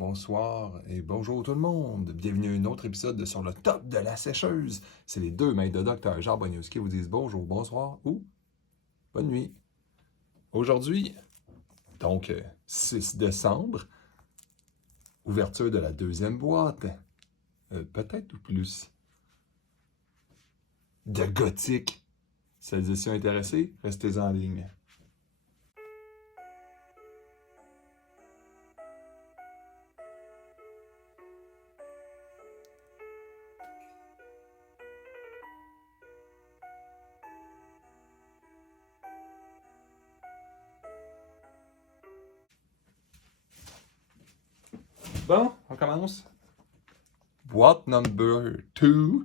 bonsoir et bonjour tout le monde. Bienvenue à un autre épisode de Sur le top de la sécheuse. C'est les deux maîtres de Dr. Jean Bonius qui vous disent bonjour, bonsoir ou bonne nuit. Aujourd'hui, donc 6 décembre, ouverture de la deuxième boîte, peut-être ou plus, de Gothique. Celles et ceux intéressés, restez en ligne. Bon, on commence. Boîte number 2.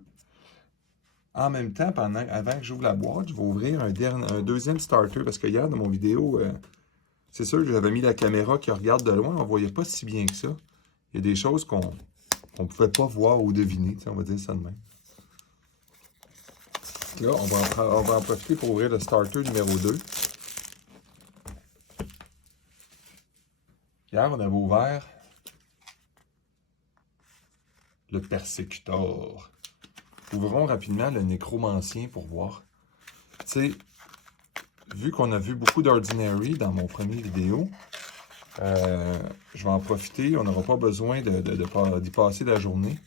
En même temps, avant que j'ouvre la boîte, je vais ouvrir un deuxième starter parce que hier, dans mon vidéo, c'est sûr que j'avais mis la caméra qui regarde de loin, on ne voyait pas si bien que ça. Il y a des choses qu'on ne pouvait pas voir ou deviner, on va dire ça de même. Là, on va en profiter pour ouvrir le starter numéro 2. Hier, on avait ouvert le persécutor. Ouvrons rapidement le nécromancien pour voir. Tu sais, vu qu'on a vu beaucoup d'Ordinary dans mon premier vidéo, je vais en profiter. On n'aura pas besoin d'y passer la journée.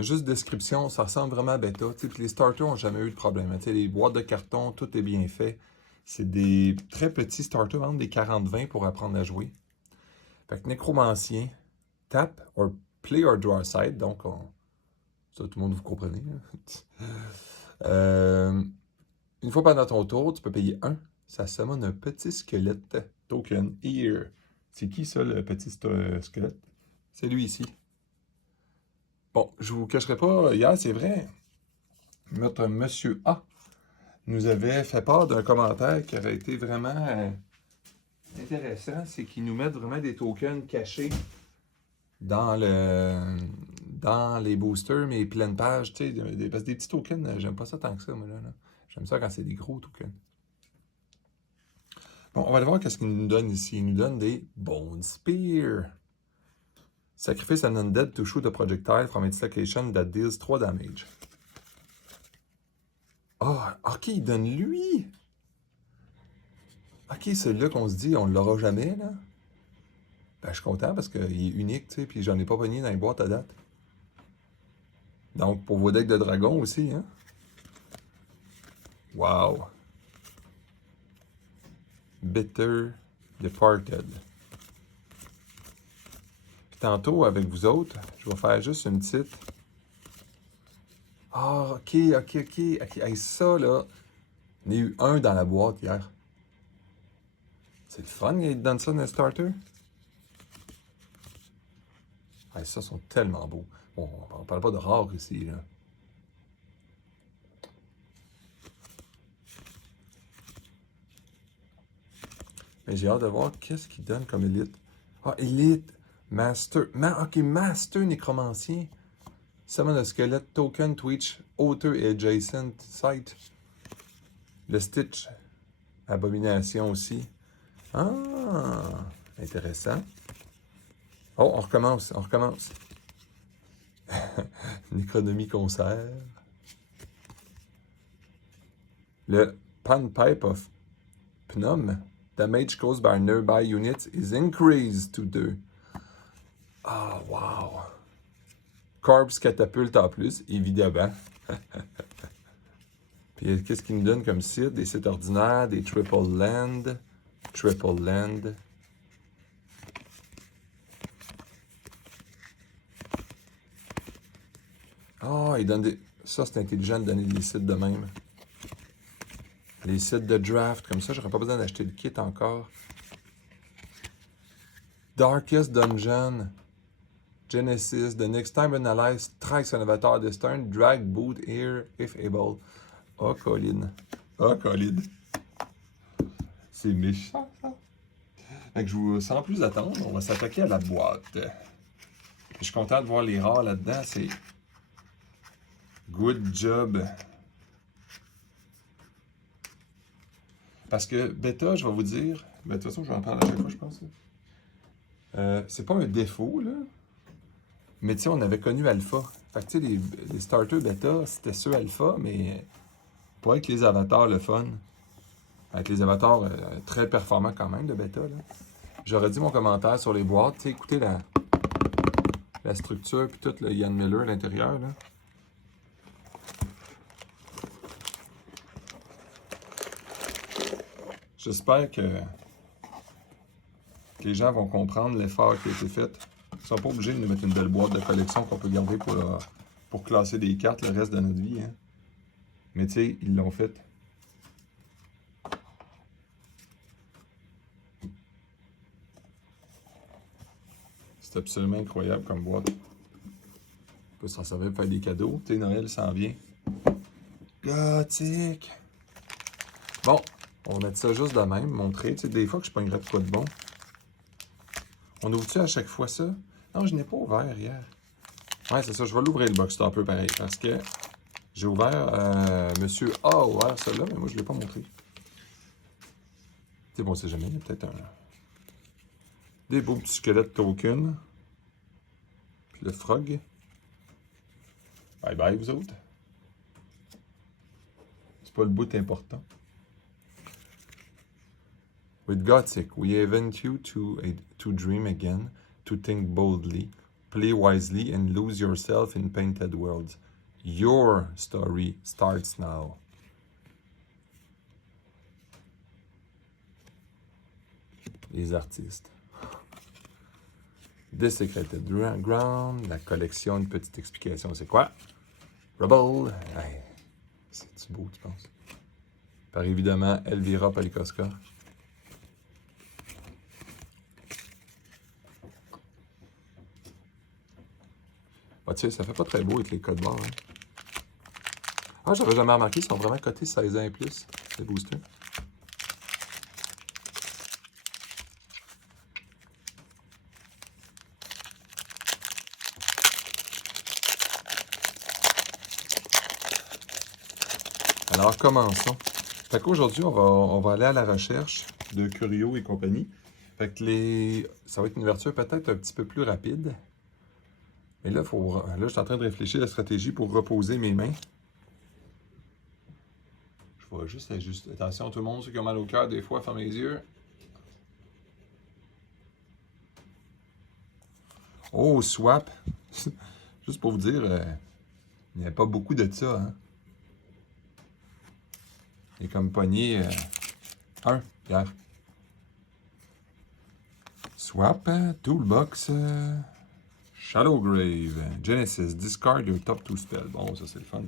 Juste description, ça ressemble vraiment à bêta. Les starters n'ont jamais eu de problème. Les boîtes de carton, tout est bien fait. C'est des très petits starters, entre des 40-20 pour apprendre à jouer. Fait que nécromancien, tap or play or draw a side. Donc, ça, tout le monde vous comprenez. Une fois pendant ton tour, tu peux payer 1. Ça summon un petit squelette token here. C'est qui ça, le petit squelette? C'est lui ici. Bon, je vous cacherai pas, hier, c'est vrai, notre Monsieur A nous avait fait part d'un commentaire qui avait été vraiment intéressant. C'est qu'ils nous mettent vraiment des tokens cachés dans les boosters, mais pleine page, tu sais, parce que des petits tokens, j'aime pas ça tant que ça, moi, là. J'aime ça quand c'est des gros tokens. Bon, on va aller voir qu'est-ce qu'il nous donne ici. Il nous donne des Bone Spear. Sacrifice an undead to shoot a projectile from its location that deals 3 damage. Ah, ok, il donne lui. Ok, celui-là qu'on se dit, on ne l'aura jamais, là. Ben, je suis content parce qu'il est unique, tu sais, puis j'en ai pas pogné dans les boîtes à date. Donc, pour vos decks de dragon aussi, hein. Wow. Bitter Departed. Puis tantôt, avec vous autres, je vais faire juste une petite... Ah, ok. Hey, ça, là, il y en a eu un dans la boîte hier. C'est le fun, il donne ça dans le starter. Hey, ça, sont tellement beaux. Bon, on ne parle pas de rare ici, là. Mais j'ai hâte de voir qu'est-ce qu'il donne comme élite. Ah, élite! Master... ok, Master Nécromancien. Summon a squelette, token, Twitch, Author et Adjacent Site. Le Stitch. Abomination aussi. Ah! Intéressant. Oh, on recommence. L'économie concert. Le Panpipe of Pnum. Damage caused by nearby units is increased to 2. Ah, oh, wow. Corpse catapulte en plus, évidemment. Puis qu'est-ce qu'il nous donne comme site? Des sites ordinaires, des triple land. Ah, il donne des... Ça, c'est intelligent de donner des sites de même. Les sites de draft, comme ça, j'aurais pas besoin d'acheter le kit encore. Darkest Dungeon. Genesis. The next time an ally strikes an avatar this turn, drag boot here if able. Oh, Colin. C'est méchant, ça. Fait que sans plus attendre, on va s'attaquer à la boîte. Je suis content de voir les rares là-dedans. C'est good job. Parce que bêta, je vais vous dire... Ben, de toute façon, je vais en parler à chaque fois, je pense. C'est pas un défaut, là. Mais tu sais, on avait connu Alpha. Fait que tu sais, les starters bêta, c'était ceux Alpha, mais pas avec les avatars le fun. Avec les avatars très performants quand même de bêta, là. J'aurais dit mon commentaire sur les boîtes. Tu sais, écoutez la structure puis tout, le Ian Miller à l'intérieur, là. J'espère que les gens vont comprendre l'effort qui a été fait. Ils sont pas obligés de nous mettre une belle boîte de collection qu'on peut garder pour classer des cartes le reste de notre vie, hein. Mais tu sais, ils l'ont fait. C'est absolument incroyable comme boîte. On peut s'en servir pour faire des cadeaux. Tu sais, Noël s'en vient. Gothique! Bon, on va mettre ça juste de même, montrer. Tu sais, des fois que je pognerais de quoi de bon. On ouvre-tu à chaque fois ça? Non, je n'ai pas ouvert hier. Ouais, c'est ça, je vais l'ouvrir le box topper pareil, parce que j'ai ouvert, Monsieur A a ouvert celui-là, mais moi je ne l'ai pas montré. Tu sais, bon, c'est jamais, il y a peut-être des beaux petits squelettes token. Puis le frog. Bye bye, vous autres. C'est pas le bout important. With Gothic, we invite you to dream again, to think boldly, play wisely, and lose yourself in painted worlds. Your story starts now. Les artistes. Desecrated Ground, la collection, une petite explication, c'est quoi? Rubble, hey, c'est-tu beau, tu penses? Par évidemment, Elvira Palikoska. Ah, tu sais, ça fait pas très beau avec les codes barres, hein? Ah, j'avais jamais remarqué, ils sont vraiment cotés 16 ans et plus, les boosters. Alors, commençons. Fait qu'aujourd'hui, on va aller à la recherche de Curio et compagnie. Fait que ça va être une ouverture peut-être un petit peu plus rapide. Mais là, je suis en train de réfléchir à la stratégie pour reposer mes mains. Je vais juste ajuster. Attention tout le monde, ceux qui ont mal au cœur, des fois, fermez les yeux. Oh, swap! Juste pour vous dire, il n'y a pas beaucoup de ça, hein. Il est comme pogné un, hier. Swap, Toolbox, Shadowgrave, Genesis, discard your top 2 spells. Bon, ça c'est le fun.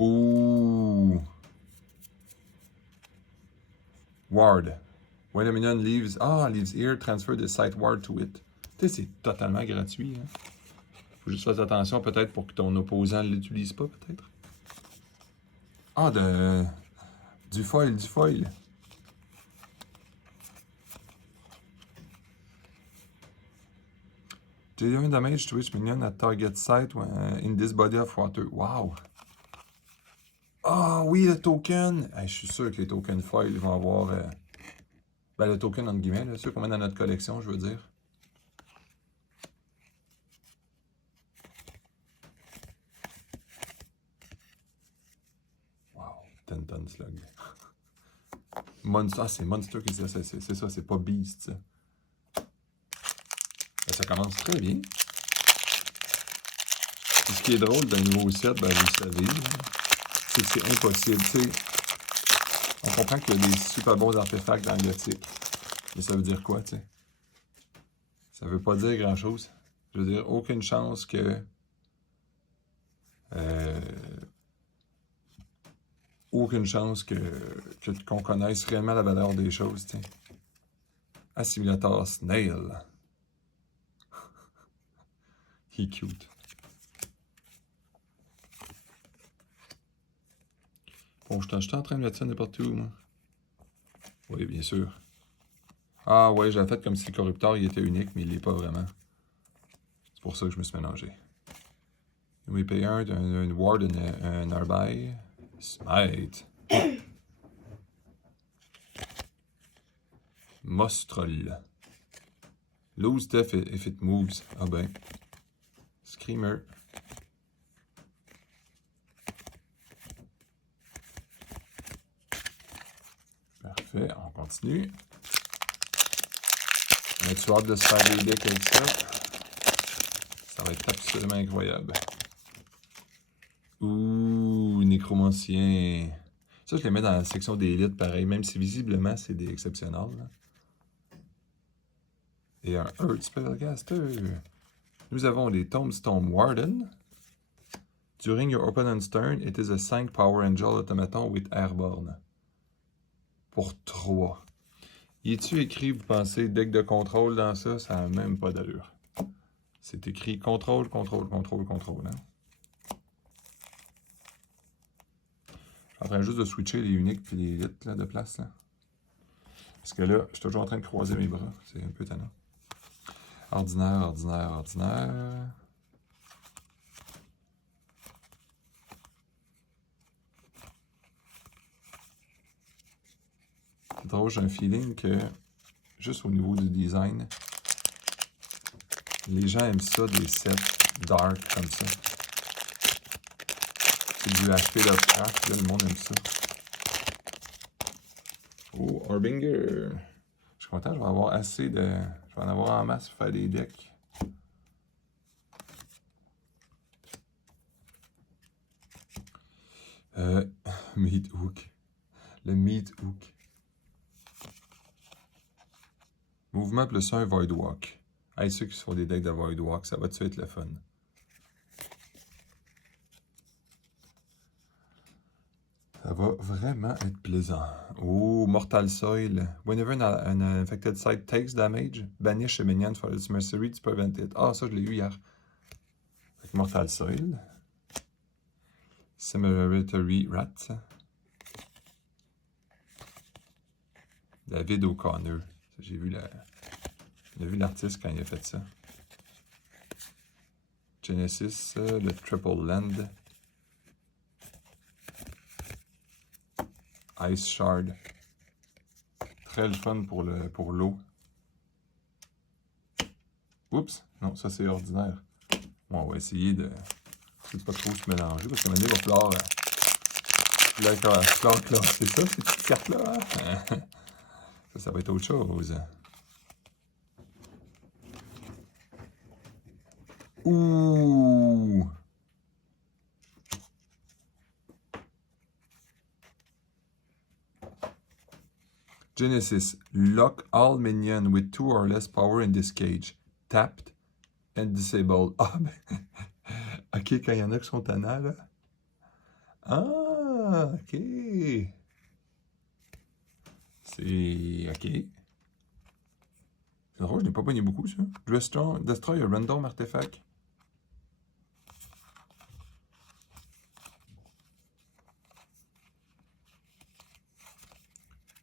Ouh! Ward. When a minion leaves here, transfer the site ward to it. Tu sais, c'est totalement gratuit, hein. Faut juste faire attention peut-être pour que ton opposant ne l'utilise pas, peut-être. Ah, du foil, du foil. Deal damage to each minion at target site in this body of water. Wow! Ah oui, le token! Hey, je suis sûr que les tokens foil vont avoir... ben, le token, entre guillemets, là, ceux qu'on met dans notre collection, je veux dire. Wow, 10 tonnes slug. Monster, c'est Monster qui c'est ça, c'est pas Beast, ça. Ben, ça commence très bien. Et ce qui est drôle d'un nouveau set, ben, vous le savez, c'est que c'est impossible. T'sais, on comprend qu'il y a des super bons artefacts dans le Gothic. Mais ça veut dire quoi, tu sais? Ça veut pas dire grand-chose. Je veux dire, aucune chance que... aucune chance qu'on connaisse réellement la valeur des choses, tu sais. Assimilator Snail. Il est cute. Bon, je suis en train de mettre ça n'importe où, moi. Oui, bien sûr. Ah ouais, j'ai fait comme si le corrupteur il était unique, mais il l'est pas vraiment. C'est pour ça que je me suis mélangé. Oui, paye un ward, un arbaille. Smite. Mostrol. Lose stuff if it moves. Ah ben. Screamer. Parfait, on continue. As-tu hâte de se faire des decks avec ça? Ça va être absolument incroyable. Ouh, nécromancien. Ça, je les mets dans la section d'élite, pareil, même si visiblement, c'est des exceptionnels. Là. Et un Earth Spellcaster. Nous avons les Tombstone Warden. During your opponent's turn, it is a 5 Power Angel automaton with Airborne. Pour 3. Y est-tu écrit, vous pensez, deck de contrôle dans ça? Ça n'a même pas d'allure. C'est écrit contrôle, contrôle, contrôle, contrôle. Hein? Je suis en train juste de switcher les uniques et les élites là, de place. Là. Parce que là, je suis toujours en train de croiser mes bras. C'est un peu étonnant. Ordinaire, ordinaire, ordinaire. C'est drôle, j'ai un feeling que, juste au niveau du design, les gens aiment ça, des sets dark comme ça. C'est du HP Lovecraft, là, le monde aime ça. Oh, Harbinger! Je suis content, je vais avoir assez de... Je vais en avoir en masse pour faire des decks. Meat Hook. Le Meat Hook. Mouvement plus 1 Void Walk. Hey, ceux qui se font des decks de Void Walk, ça va-tu être le fun? Ça va vraiment être plaisant. Oh, Mortal Soil. Whenever an infected site takes damage, banish a minion for its mercenary to prevent it. Ah, ça, je l'ai eu hier. Avec Mortal Soil. Cemetery Rat. David O'Connor. J'ai vu l'artiste quand il a fait ça. Genesis, le Triple Land. Ice Shard. Très le fun pour l'eau. Oups, non, ça c'est ordinaire. Bon, on va essayer de ne pas trop se mélanger parce qu'à un moment donné, il va falloir classer ça, ces petites cartes-là. Hein? Ça va être autre chose. Ouh! Genesis. Lock all minions with 2 or less power in this cage. Tapped and disabled. Ah, ben... OK, quand il y en a qui sont tannants, là. Ah, OK. C'est... OK. C'est drôle, je n'ai pas pogné beaucoup, ça. Destroy a random artefact.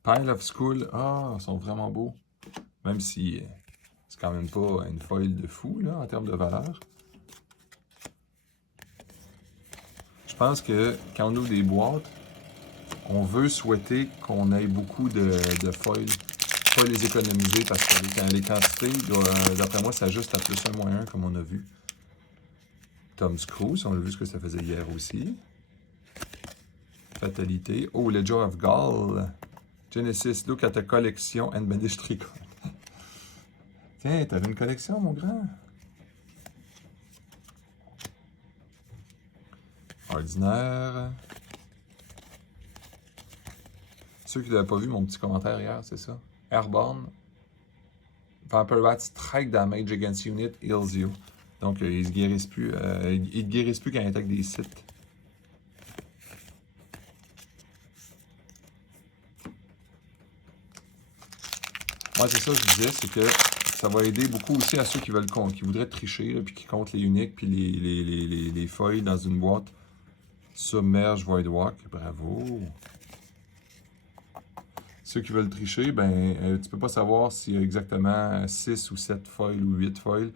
Pile of Skull. Ah, ils sont vraiment beaux. Même si c'est quand même pas une foil de fou, là, en termes de valeur. Je pense que quand on ouvre des boîtes, on veut souhaiter qu'on ait beaucoup de foils. Pas les économiser parce que les quantités, d'après moi, ça ajuste à plus 1-1, comme on a vu. Tom's Cruise, on a vu ce que ça faisait hier aussi. Fatalité. Oh, Ledger of Gaul. Genesis, look at a collection and banish 3 cards. Tiens, t'avais une collection, mon grand? Ordinaire. Ceux qui n'avaient pas vu mon petit commentaire hier, c'est ça. Airborne. Vampire Rat strike damage against unit heals you. Donc, ils ne guérissent plus. Ils ne guérissent plus quand ils attaquent des sites. Moi, c'est ça que je disais, c'est que ça va aider beaucoup aussi à ceux qui veulent qui voudraient tricher, là, puis qui comptent les uniques, puis les feuilles dans une boîte. Submerge Void Walk, bravo. Ceux qui veulent tricher, ben, tu peux pas savoir s'il y a exactement 6 ou 7 foils ou 8 foils.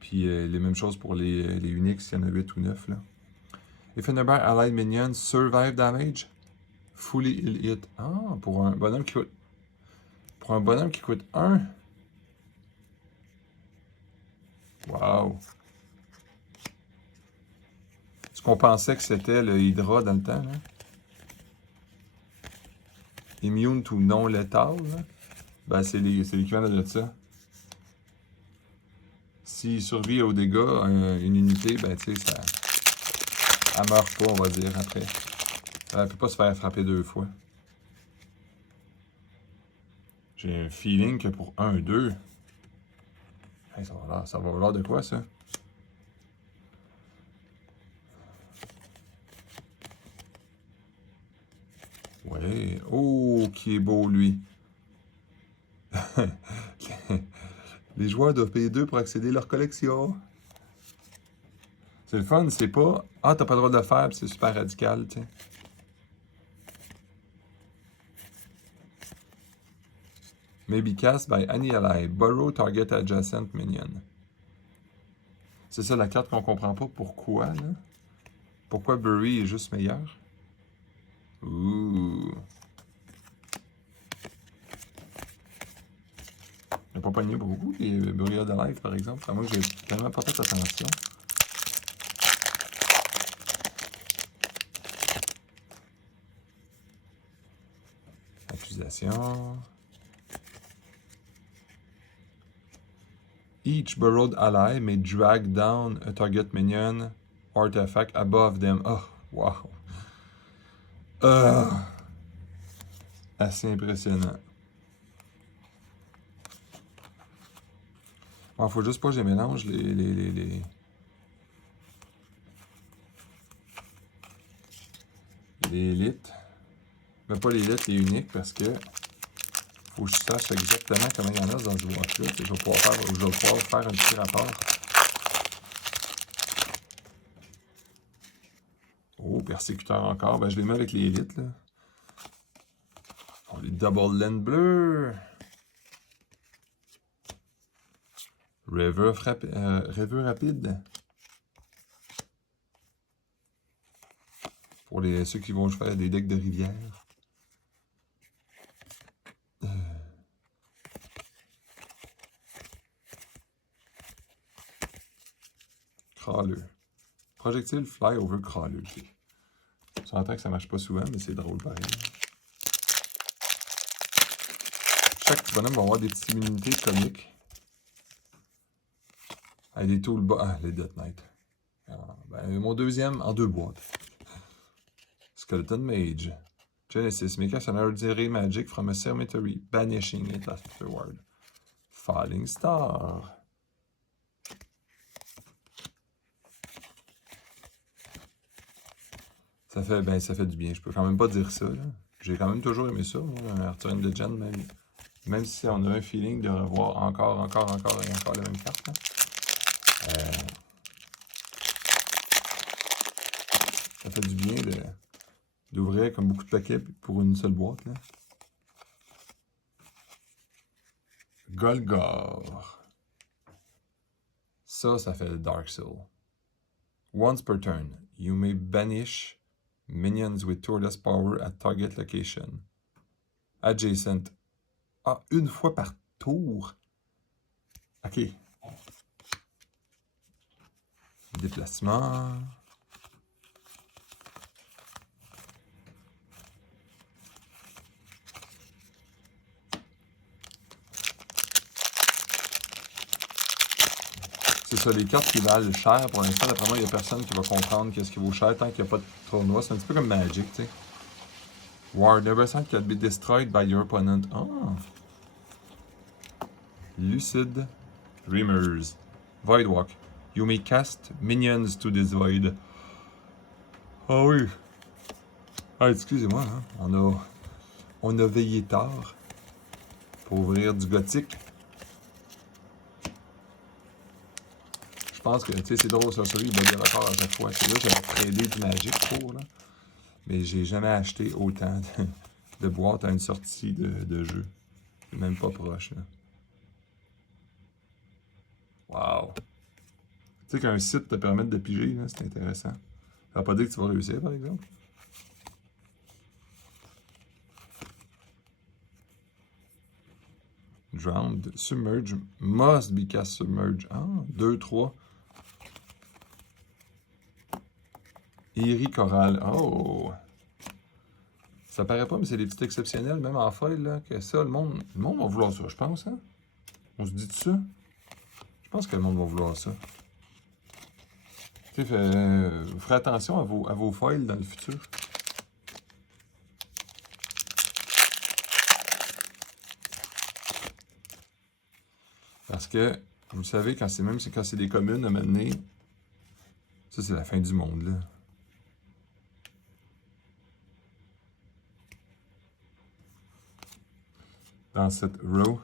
Puis les mêmes choses pour les uniques, s'il y en a 8 ou 9. Là. If a number allied minions survive damage, fully heal hit. Ah, pour un bonhomme qui coûte 1. Wow! Ce qu'on pensait que c'était le Hydra dans le temps, là. Immune to non létal, là. Ben, c'est l'équivalent de ça. S'il survit aux dégâts, une unité, ben, tu sais, ça... Elle meurt pas, on va dire, après. Elle peut pas se faire frapper 2 fois. J'ai un feeling que pour 1-2... Hey, ça va valoir de quoi, ça? Ouais. Oh, qui est beau, lui. Les joueurs doivent payer 2 pour accéder à leur collection. C'est le fun, c'est pas... Ah, t'as pas le droit de le faire, c'est super radical, tu sais. Maybe cast by any ally. Borrow target adjacent minion. C'est ça la carte qu'on comprend pas. Pourquoi, là? Pourquoi Bury est juste meilleur? Ouh. Il n'a pas pogné beaucoup, les Burial de Life, par exemple. À moi, j'ai tellement pas fait attention. Accusation. Each burrowed ally may drag down a target minion artifact above them. Oh, wow. Assez impressionnant. Bon, faut juste pas que je mélange les élites. Mais pas les élites, les uniques, parce que faut que je sache exactement comment il y en a dans ce boîte-là. Je vais pouvoir faire un petit rapport. Oh, persécuteur encore. Ben, je les mets avec les élites, là. Oh, les double land bleus. Rêveur rapide. Pour ceux qui vont faire des decks de rivière. Crawler. Projectile fly over crawler. Je s'entend que ça marche pas souvent, mais c'est drôle pareil. Chaque bonhomme va avoir des petites immunités comiques. Avec des toolbox. Ah, les Death Knight. Alors, ben, mon deuxième en 2 boîtes. Skeleton Mage. Genesis. Make us an ordinary magic from a cemetery. Banishing it afterward. Falling Star. Ça fait du bien. Je peux quand même pas dire ça. J'ai quand même toujours aimé ça, moi, Arthurian Legend, même si on a un feeling de revoir encore la même carte. Là. Ça fait du bien d'ouvrir comme beaucoup de paquets pour une seule boîte. Là. Golgor. Ça fait Dark Soul. Once per turn, you may banish minions with Torless power at target location. Adjacent. Ah, une fois par tour. OK. Déplacement. C'est ça, les cartes qui valent cher. Pour l'instant, d'après moi, il n'y a personne qui va comprendre qu'est-ce qui vaut cher tant qu'il n'y a pas de tournoi. C'est un petit peu comme Magic, tu sais. Ward, never can be destroyed by your opponent. Ah! Lucid Dreamers. Voidwalk. You may cast minions to this void. Ah oui! Ah, excusez-moi, hein? On a veillé tard pour ouvrir du gothique. Je pense que, tu sais, c'est drôle, ça, celui, il bat des records à chaque fois. C'est là que j'avais tradé du Magic pour, là. Mais j'ai jamais acheté autant de boîtes à une sortie de jeu. C'est même pas proche, là. Wow! Tu sais qu'un site te permette de piger, là, c'est intéressant. Ça va pas dire que tu vas réussir, par exemple. drowned. Submerge. Must be cast submerge. Ah, 2, 3. Eerie Coral. Oh! Ça paraît pas, mais c'est des petits exceptionnels, même en foil, là, que ça, le monde va vouloir ça, je pense, hein? On se dit de ça? Je pense que le monde va vouloir ça. Tu sais, ferez attention à vos foils dans le futur. Parce que, vous savez, quand c'est des communes à un moment donné, ça, c'est la fin du monde, là. Dans cette row.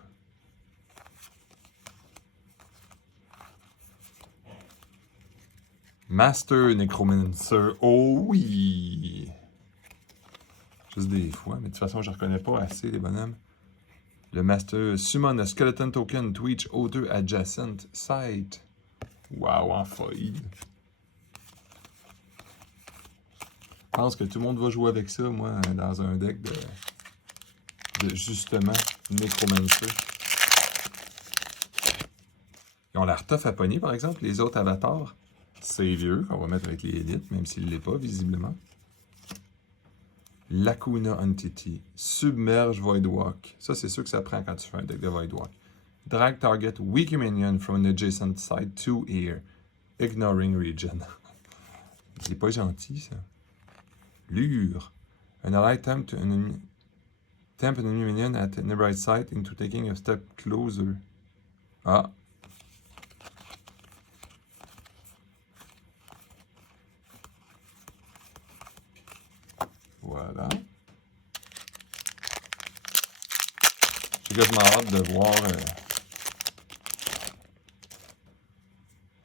Master Necromancer. Oh oui! Juste des fois, mais de toute façon, je ne reconnais pas assez les bonhommes. Le Master Summon a Skeleton Token Twitch O2 Adjacent Site. Wow, en foil. Je pense que tout le monde va jouer avec ça, moi, dans un deck de justement Necromancer. Ils ont l'air tough à pogner, par exemple, les autres avatars. Savior, qu'on va mettre avec les élites, même s'il ne l'est pas, visiblement. Lacuna Entity. Submerge Voidwalk. Ça, c'est sûr que ça prend quand tu fais un deck de Voidwalk. Drag target weak minion from an adjacent side to here. Ignoring region. C'est pas gentil, ça. Lure. An ally tempt an enemy minion at a nearby site into taking a step closer. Ah. Voilà. J'ai quasiment hâte de voir...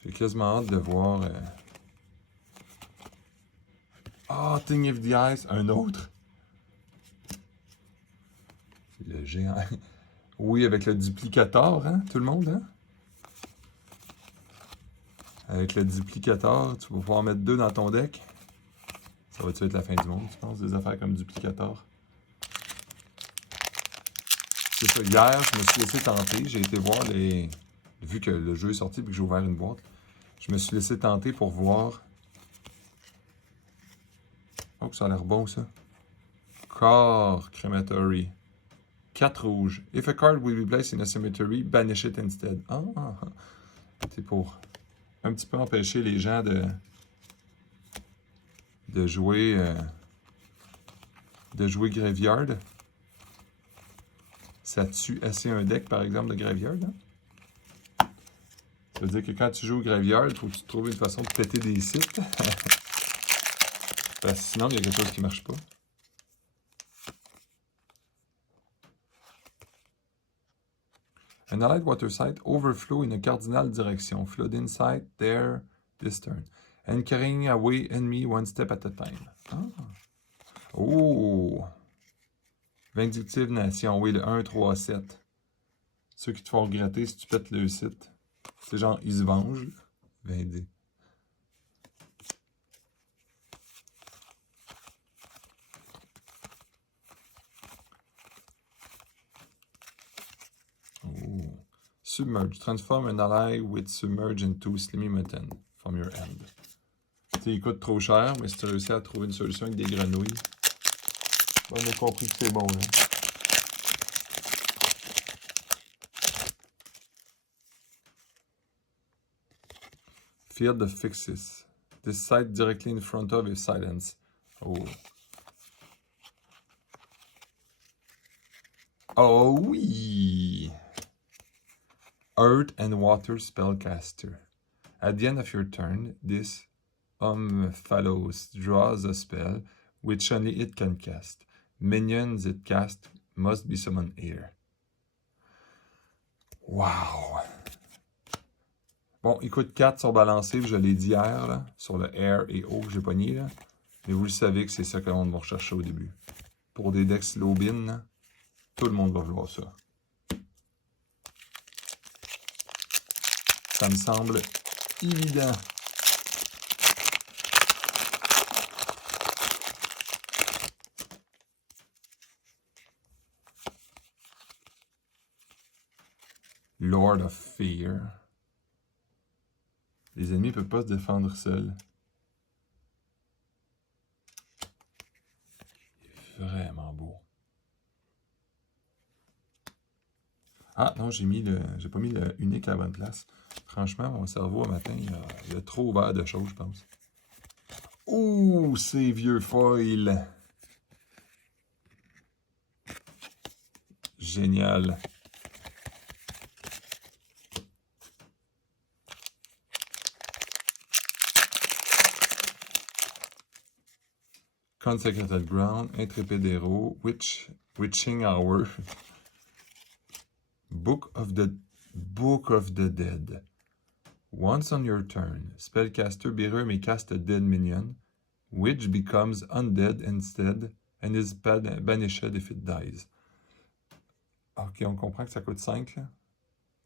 J'ai quasiment hâte de voir... Ah, Thing of the Ice, un autre. Le géant. Oui, avec le duplicator, hein, tout le monde, hein? Avec le duplicator, tu vas pouvoir mettre 2 dans ton deck. Ça va-tu être la fin du monde, tu penses, des affaires comme duplicator? C'est ça, hier, je me suis laissé tenter, j'ai été voir les... Vu que le jeu est sorti et que j'ai ouvert une boîte, je me suis laissé tenter pour voir... Oh, ça a l'air bon, ça. Core Crematory. 4 rouges. If a card will be placed in a cemetery, banish it instead. Ah! C'est pour un petit peu empêcher les gens de jouer Graveyard. Ça tue assez un deck, par exemple, de Graveyard. Hein? Ça veut dire que quand tu joues Graveyard, il faut que tu trouves une façon de péter des sites. Parce que sinon, il y a quelque chose qui ne marche pas. An allied water site overflow in a cardinal direction. Flood inside there this turn. And carrying away enemy one step at a time. Ah. Oh! Vindictive Nation, oui, le 1, 3, 7. Ceux qui te font regretter si tu pètes le site. C'est genre, ils se vengent. Vindé. Oh. Submerge. Transform an ally with Submerge into Slimy Mutton from your hand. Tu sais, il coûte trop cher, mais si tu réussis à trouver une solution avec des grenouilles, on a compris que c'est bon, là. Field of Fixes. This site directly in front of is silence. Oh. Oh oui! Earth and Water Spellcaster. At the end of your turn, this Omphalos draws a spell which only it can cast. Minions it cast must be summoned here. Wow! Bon, il coûte 4 sur balancé, je l'ai dit hier, là, sur le Air et O que j'ai pogné, là. Mais vous le savez que c'est ça que le monde va rechercher au début. Pour des decks slow-bin, tout le monde va vouloir ça. Ça me semble évident. Lord of Fear. Les ennemis ne peuvent pas se défendre seuls. Vraiment beau. Ah non, j'ai pas mis le unique à la bonne place. Franchement, mon cerveau, au matin, il a trop ouvert de choses, je pense. Ouh, ces vieux foils! Génial. Consecrated Ground, Intrépide Héros, Witching Hour, Book of the Dead. Once on your turn, spellcaster Bearer may cast a dead minion, which becomes undead instead and is banished if it dies. Ok, on comprend que ça coûte 5, là.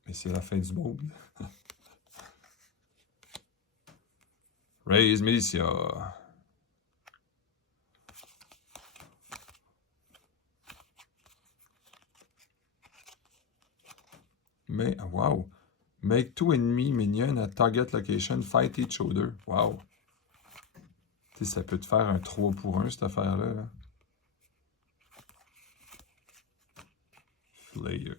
Mais c'est la fin du monde. Raise Militia. Mais, wow. Make 2 enemy minions at target location fight each other. Wow. Tu sais, ça peut te faire un 3 pour 1, cette affaire-là. Là. Flayer.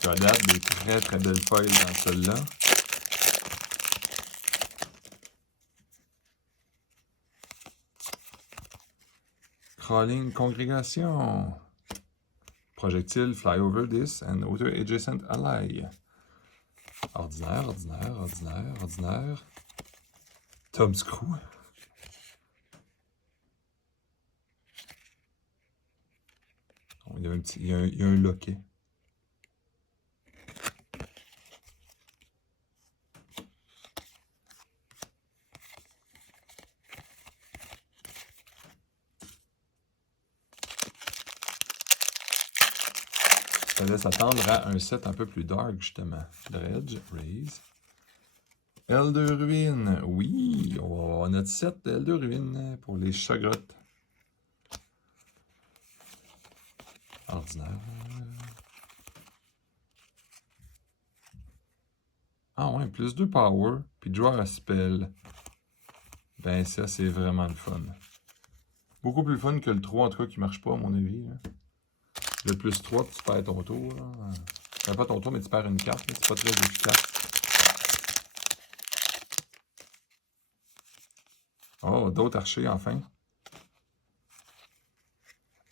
Tu as date des très très belles feuilles dans celle-là. Crawling Congrégation. Projectile fly over this and other adjacent ally. Ordinaire, ordinaire, ordinaire, ordinaire. Tom Screw. Il y a un petit, il y a un loquet. Ça laisse attendre à un set un peu plus dark, justement. Dredge, Raise. Elder Ruin, oui, on va avoir notre set d'Elder Ruin pour les chagrottes. Ordinaire. Ah ouais, plus 2 power, puis draw a spell. Ben ça, c'est vraiment le fun. Beaucoup plus fun que le 3, en tout cas, qui marche pas, à mon avis. Là. Le plus 3, tu perds ton tour. Tu perds pas ton tour, mais tu perds une carte. C'est pas très efficace. Oh, d'autres archers, enfin.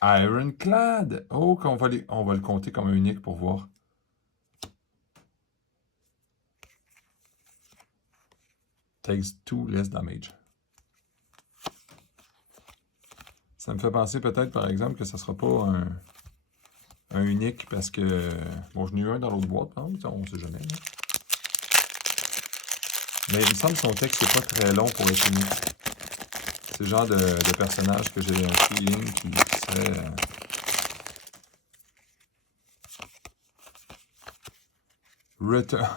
Ironclad! Oh, on va le compter comme un unique pour voir. Takes 2 less damage. Ça me fait penser peut-être, par exemple, que ça sera pas un unique parce que... Bon, je n'ai eu un dans l'autre boîte, hein, on sait jamais. Là. Mais il me semble que son texte n'est pas très long pour être unique. C'est le genre de personnage que j'ai un feeling qui serait... Return...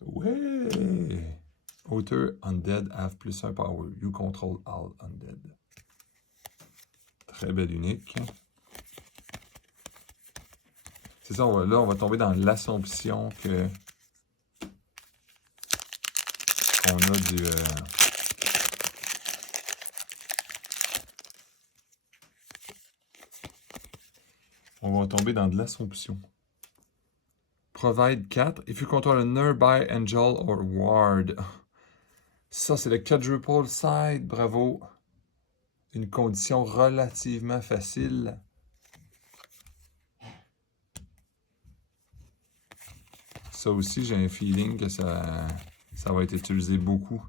ouais! Author Undead have plus 1 power. You control all Undead. Très belle unique. C'est ça, là, on va tomber dans l'assomption qu'on a du... on va tomber dans de l'assomption. Provide 4. If you control a nearby angel or ward. Ça, c'est le quadruple side. Bravo. Une condition relativement facile. Ça aussi, j'ai un feeling que ça va être utilisé beaucoup.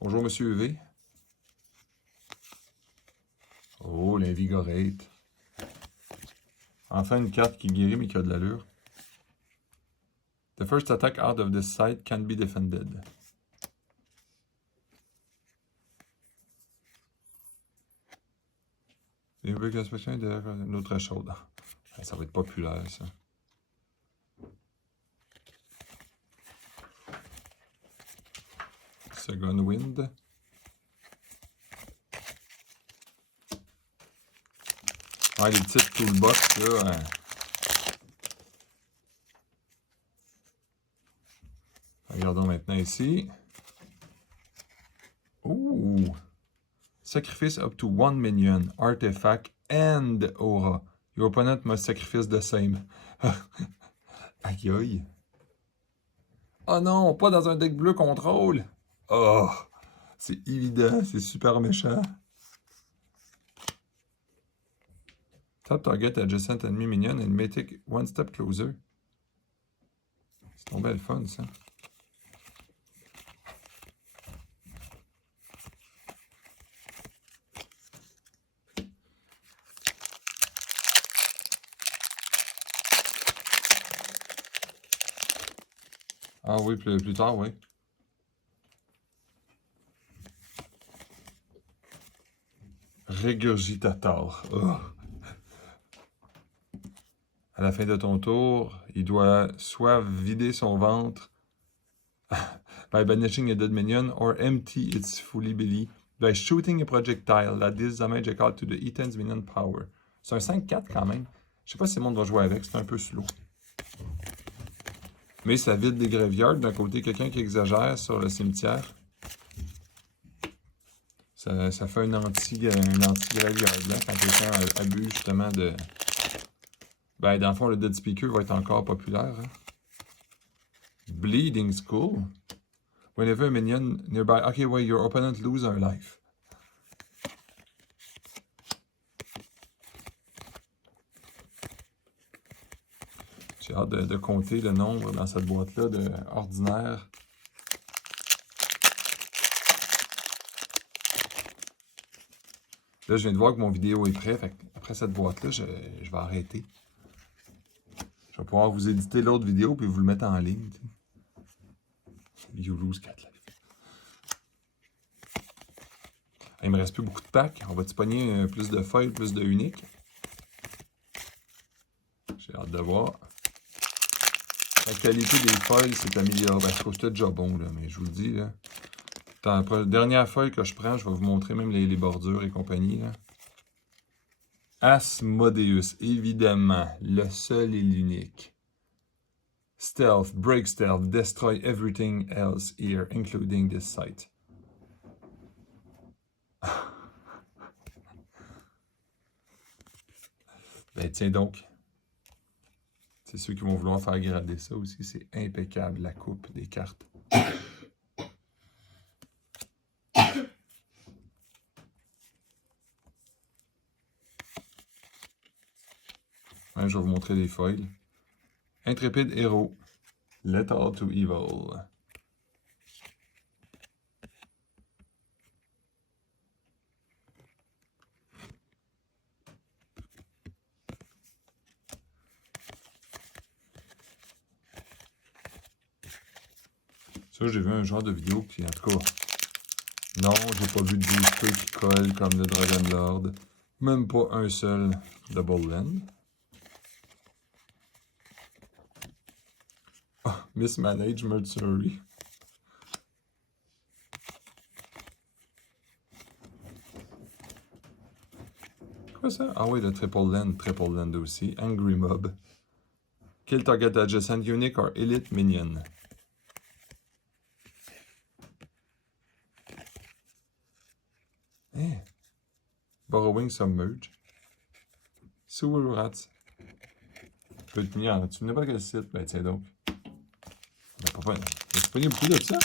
Bonjour, Monsieur V. Oh, l'invigorate. Enfin, une carte qui guérit, mais qui a de l'allure. The first attack out of this site can be defended. Une inspection de l'autre chose. Ça va être populaire, ça. Second Wind. Ah, les petites toolbox, là. Regardons maintenant ici. Ouh! Sacrifice up to 1 minion, artifact, and aura. Your opponent must sacrifice the same. Aïe aïe. Oh non, pas dans un deck bleu contrôle. Oh, c'est évident, c'est super méchant. Tap target adjacent enemy minion and may take one step closer. C'est tombé le fun, ça. Ah oui, plus tard, oui. Régurgitateur. Oh. À la fin de ton tour, il doit soit vider son ventre by banishing a dead minion or empty its fully belly by shooting a projectile that deals damage equal to the Eaton's minion power. C'est un 5-4 quand même. Je sais pas si le monde va jouer avec, c'est un peu slow. Mais ça vide des graveyards. D'un côté, quelqu'un qui exagère sur le cimetière. Ça fait un anti-graveyard là, quand quelqu'un abuse justement de... Ben, dans le fond, le Dead Speaker va être encore populaire. Hein? Bleeding Skull. Whenever a minion nearby... Ok, ouais, your opponent lose un life. J'ai hâte de compter le nombre dans cette boîte-là de ordinaire. Là, je viens de voir que mon vidéo est prêt. Fait après cette boîte-là, je vais arrêter. Je vais pouvoir vous éditer l'autre vidéo puis vous le mettre en ligne. T'sais. You lose 4 lives. Il me reste plus beaucoup de packs. On va-tu pogner plus de feuilles, plus de uniques? J'ai hâte de voir. La qualité des feuilles s'est améliorée. Ben, c'était déjà bon, là, mais je vous le dis. Là. Dans la dernière feuille que je prends, je vais vous montrer même les bordures et compagnie. Là. Asmodeus, évidemment, le seul et l'unique. Stealth, break stealth, destroy everything else here, including this site. Ben tiens donc. C'est ceux qui vont vouloir faire grader ça aussi. C'est impeccable, la coupe des cartes. Ouais, je vais vous montrer les foils. Intrépide héros. Lethal to evil. Ça, j'ai vu un genre de vidéo qui, en tout cas... Non, j'ai pas vu de booster qui colle comme le Dragon Lord. Même pas un seul Double Land. Oh, Mismanaged Mercenary. Quoi ça? Ah oui, le Triple Land aussi. Angry Mob. Kill target adjacent unique or elite minion. Eh. Borrowing Submerge. Sewer Rats. Je peux te tenir en dessous de n'importe quel site. Ben tiens donc. Ben, pourquoi? Tu pogné beaucoup de ça?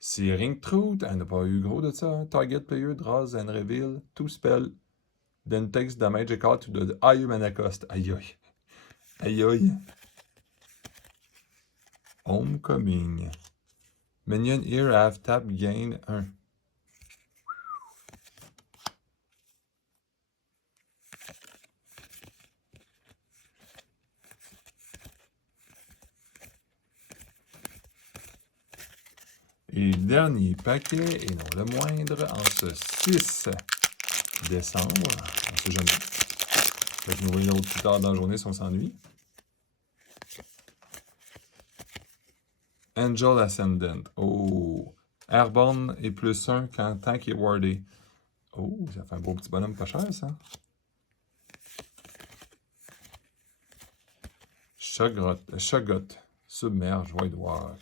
Searing Truth. Elle n'a pas eu gros de ça. Hein? Target player draws and reveal 2 spells. Then takes damage equal to the higher mana cost. Aïe aïe. Aïe aïe. Homecoming. Minion here have tap gain 1. Et le dernier paquet, et non le moindre, en ce 6 décembre, on ne sait jamais. Peut-être nous voyons l'autre plus tard dans la journée si on s'ennuie. Angel Ascendant. Oh. Airborne et +1 quand tant qu'il est wardé. Oh, ça fait un beau petit bonhomme pas cher, ça. Shoggoth. Submerge, White Walk.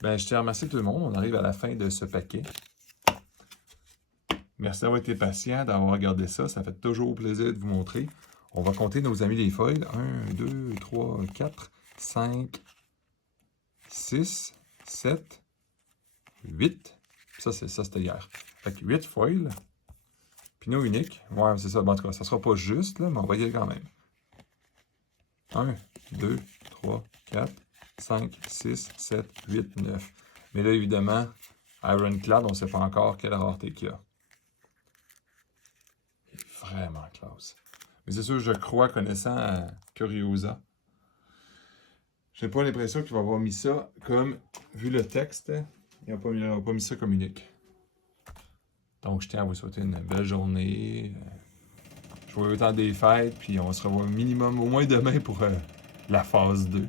Ben, je tiens à remercier tout le monde. On arrive à la fin de ce paquet. Merci d'avoir été patient, d'avoir regardé ça. Ça fait toujours plaisir de vous montrer. On va compter nos amis les foils. 1, 2, 3, 4, 5, 6, 7, 8. Ça, c'était hier. Fait que 8 foils. Pinot unique. Ouais, c'est ça. Bon, en tout cas, ça sera pas juste, là, mais on va y aller quand même. 1, 2, 3, 4, 5, 6, 7, 8, 9. Mais là, évidemment, Ironclad, on ne sait pas encore quelle rareté qu'il y a. Il est vraiment classe. Mais c'est sûr, je crois, connaissant Curiosa, j'ai pas l'impression qu'il va avoir mis ça comme, vu le texte, il n'a pas mis ça comme unique. Donc, je tiens à vous souhaiter une belle journée. Joyeux temps des fêtes, puis on se revoit minimum au moins demain pour la phase 2.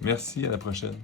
Merci, à la prochaine.